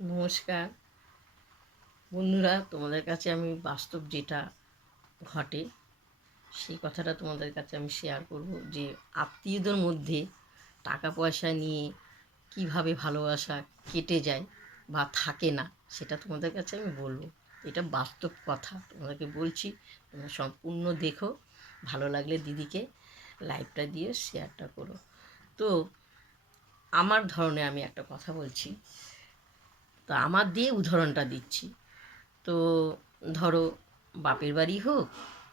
নমস্কার বন্ধুরা, তোমাদের কাছে আমি বাস্তব যেটা ঘটে সেই কথাটা তোমাদের কাছে আমি শেয়ার করব। যে আত্মীয়দের মধ্যে টাকা পয়সা নিয়ে কিভাবে ভালোবাসা কেটে যায় বা থাকে না, সেটা তোমাদের কাছে আমি বলবো। এটা বাস্তব কথা তোমাদেরকে বলছি, তোমরা সম্পূর্ণ দেখো। ভালো লাগলে দিদিকে লাইভটা দিয়ে শেয়ারটা করো। তো আমার ধরনে আমি একটা কথা বলছি, তো আমার দিয়ে উদাহরণটা দিচ্ছি। তো ধরো, বাপের বাড়ি হোক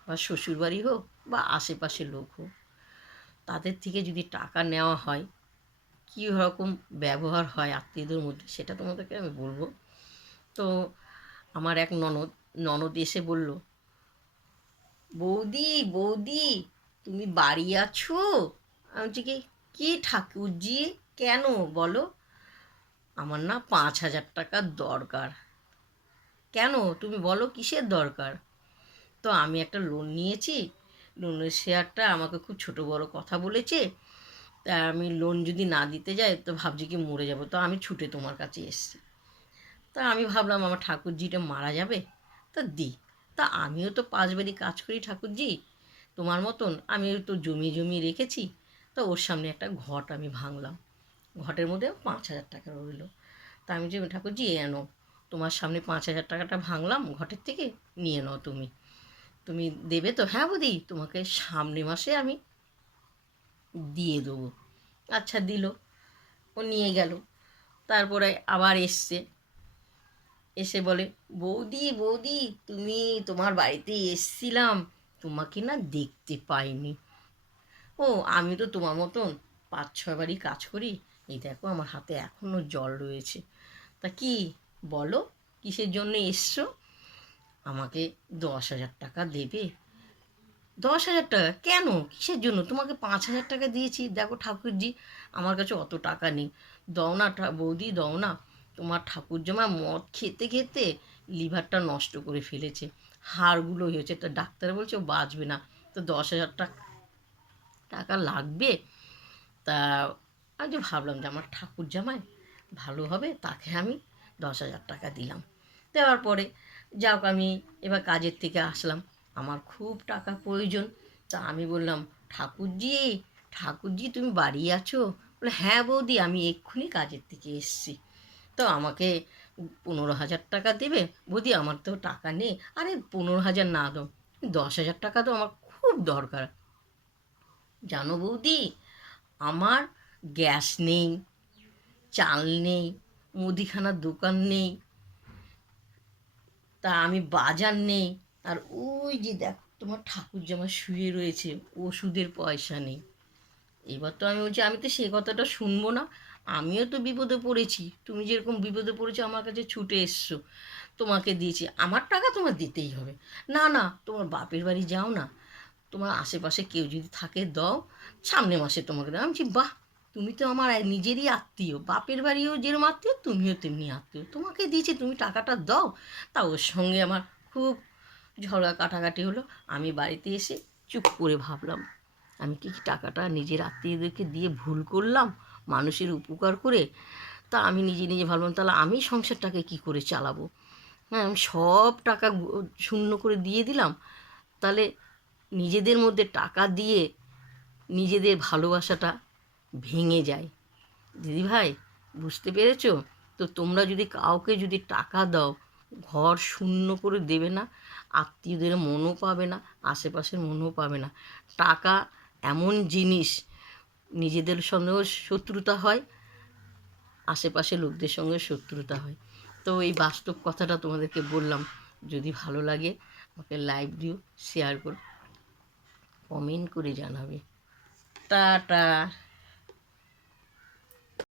বা শ্বশুর বাড়ি হোক বা আশেপাশের লোক হোক, তাদের থেকে যদি টাকা নেওয়া হয়, কী রকম ব্যবহার হয় আত্মীয়দের মধ্যে, সেটা তোমাদেরকে আমি বলবো। তো আমার এক ননদ ননদ এসে বলল, বৌদি বৌদি তুমি বাড়ি আছো? আমি বলছি কি, কী ঠাকুরজি, কেন বলো? আমার না 5,000 টাকার দরকার। কেন, তুমি বলো কিসের দরকার? তো আমি একটা লোন নিয়েছি, লোনের শেয়ারটা আমাকে খুব ছোট বড় কথা বলেছে। তা আমি লোন যদি না দিতে যাই তো ভাবছি কি মরে যাব, তো আমি ছুটে তোমার কাছে এসেছি। তা আমি ভাবলাম আমার ঠাকুরজিটা মারা যাবে, তা দিই। তা আমিও তো 5 বাড়ি কাজ করি ঠাকুরজি, তোমার মতন আমিও তো জমিয়ে রেখেছি। তা ওর সামনে একটা ঘট আমি ভাঙলাম, ঘটের মধ্যে 5,000 টাকা রইলো। তা আমি যে, ঠাকুরজি এনো, তোমার সামনে 5,000 টাকাটা ভাঙলাম ঘটের থেকে, নিয়ে নাও তুমি। তুমি দেবে তো? হ্যাঁ বৌদি, তোমাকে সামনে মাসে আমি দিয়ে দেবো। আচ্ছা, দিল। ও নিয়ে গেল। তারপরে আবার এসছে, এসে বলে, বৌদি বৌদি তুমি, তোমার বাড়িতে এসছিলাম, তোমাকে না দেখতে পাইনি। ও, আমি তো তোমার মতন 5-6 বাড়ি কাজ করি, এই দেখো আমার হাতে এখনও জল রয়েছে। তা কি বলো, কিসের জন্য এসছো? আমাকে 10,000 টাকা দেবে। 10,000 টাকা কেন, কিসের জন্য? তোমাকে 5,000 টাকা দিয়েছি, দেখো ঠাকুরজি আমার কাছে অত টাকা নেই। দাও না বৌদি, দাও না। তোমার ঠাকুরজামা মদ খেতে খেতে লিভারটা নষ্ট করে ফেলেছে, হাড়গুলো হয়েছে, তো ডাক্তার বলছে ও বাঁচবে না। তো 10,000 টাকা টাকা লাগবে। তা আমি যে ভাবলাম যে আমার ঠাকুরজামাই ভালো হবে, তাকে আমি 10,000 টাকা দিলাম। দেওয়ার পরে যাক, আমি এবার কাজের থেকে আসলাম, আমার খুব টাকা প্রয়োজন। তা আমি বললাম, ঠাকুরজি ঠাকুরজি তুমি বাড়ি আছো? বলে, হ্যাঁ বৌদি, আমি এক্ষুনি কাজের থেকে এসছি। তো আমাকে 15,000 টাকা দেবে? বৌদি আমার তো টাকা নেই। আরে 15,000 না দাও, 10,000 টাকা তো আমার খুব দরকার। জানো বৌদি, আমার গ্যাস নেই, চাল নেই, মুদিখানার দোকান নেই, তা আমি বাজার নেই। আর ওই যে দেখো তোমার ঠাকুরজামা শুয়ে রয়েছে, ওষুধের পয়সা নেই। এবার তো আমি বলছি, আমি তো সে কথাটা শুনবো না, আমিও তো বিপদে পড়েছি, তুমি যেরকম বিপদে পড়েছো আমার কাছে ছুটে এসছো, তোমাকে দিয়েছি, আমার টাকা তোমার দিতেই হবে। না না, তোমার বাপের বাড়ি যাও না, তোমার আশেপাশে কেউ যদি থাকে দাও, সামনের মাসে তোমাকে দাও। আমি বলছি, বাহ, তুমি তো আমার নিজেরই আত্মীয়, বাপের বাড়িও যেরকম আত্মীয় তুমিও তেমনি আত্মীয়, তোমাকে দিয়েছি, তুমি টাকাটা দাও। তা ওর সঙ্গে আমার খুব ঝগড়া কাটাকাটি হলো। আমি বাড়িতে এসে চুপ করে ভাবলাম, আমি কি টাকাটা নিজের আত্মীয়দেরকে দিয়ে ভুল করলাম মানুষের উপকার করে? তা আমি নিজে নিজে ভাবলাম, তাহলে আমি সংসারটাকে কি করে চালাবো? হ্যাঁ, আমি সব টাকা শূন্য করে দিয়ে দিলাম। তাহলে নিজেদের মধ্যে টাকা দিয়ে নিজেদের ভালোবাসাটা ভেঙে যায়। দিদিভাই, বুঝতে পেরেছো? তো তোমরা যদি কাউকে যদি টাকা দাও, ঘর শূন্য করে দেবে না, আত্মীয়দের মনও পাবে না, আশেপাশের মনও পাবে না। টাকা এমন জিনিস, নিজেদের সঙ্গেও শত্রুতা হয়, আশেপাশের লোকদের সঙ্গে শত্রুতা হয়। তো এই বাস্তব কথাটা তোমাদেরকে বললাম। যদি ভালো লাগে আমাকে লাইক দিও, শেয়ার করো, কমেন্ট করে জানাবে। টাটা।